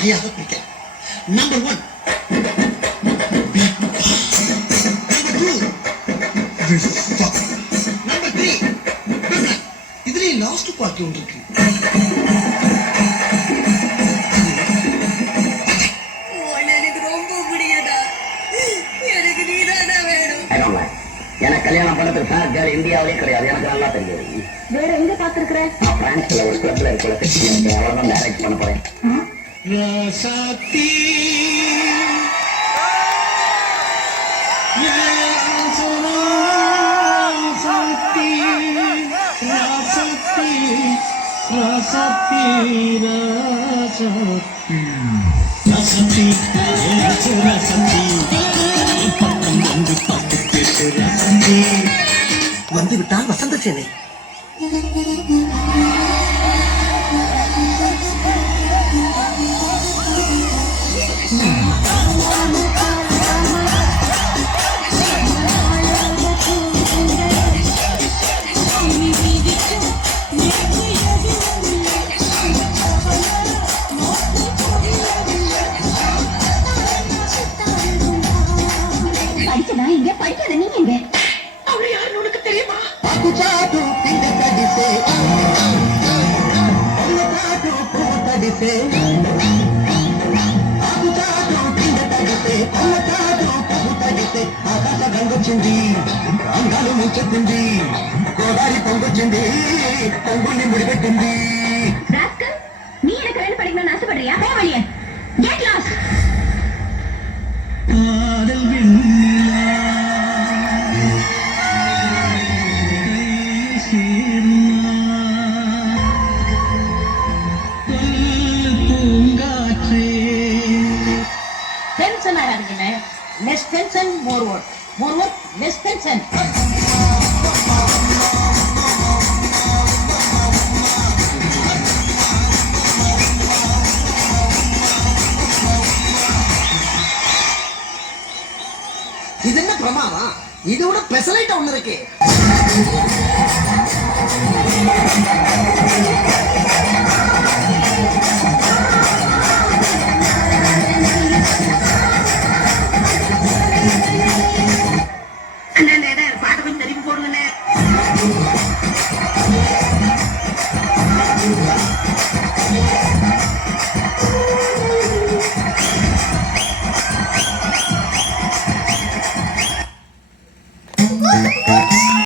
வகையாக பிரிக்கலாம். Number 1 number 3 இதுலயே லாஸ்ட் பார்ட்டி ஒன்று இருக்கு. எனக்கு ரொம்ப பிடிக்குதா, எனக்கு நீதானா வேணும். எனக்கு கல்யாணம் பண்ணதுக்கு ஃபேர் கேர்ள் இந்தியாவிலே கிடையாது, எனக்கு நல்லா தெரியாது. வேற எங்க பாத்துருக்குற? நான் பிரான்ஸ்ல ஒரு கிளப்ல இருக்கிற அவ்வளவுதான் மேரேஜ் பண்ண போறேன். ராசாத்தி ராசாத்தி ராசாத்தி ராசாத்தி பக்கம் வந்து பார்த்து பேசு ராசாத்தி. வந்து விட்டால் வசந்த சேனை. படிச்சதா இங்க, படிக்காத நீ எங்க? அவரு யாருன்னு உனக்கு தெரியுமா? గొచ్చింది అంగాలు ముంచెత్తింది గోదావరి పొంగొచ్చింది పొంగుల్ని ముడిపెట్టింది. நீ எனக்கு ரெண்டு படிக்கணும்னு ஆசைப்படுறியா? போ வெளியே. Get lost. டென்ஷன் ஆகாதீங்க. Less tension more work, more work less tension. இது என்ன பிரமாதம்? இதோட பெசலைட் ஒண்ணு இருக்கு. பாட்டு கொஞ்சம் திருப்பி போடுங்கண்ணே.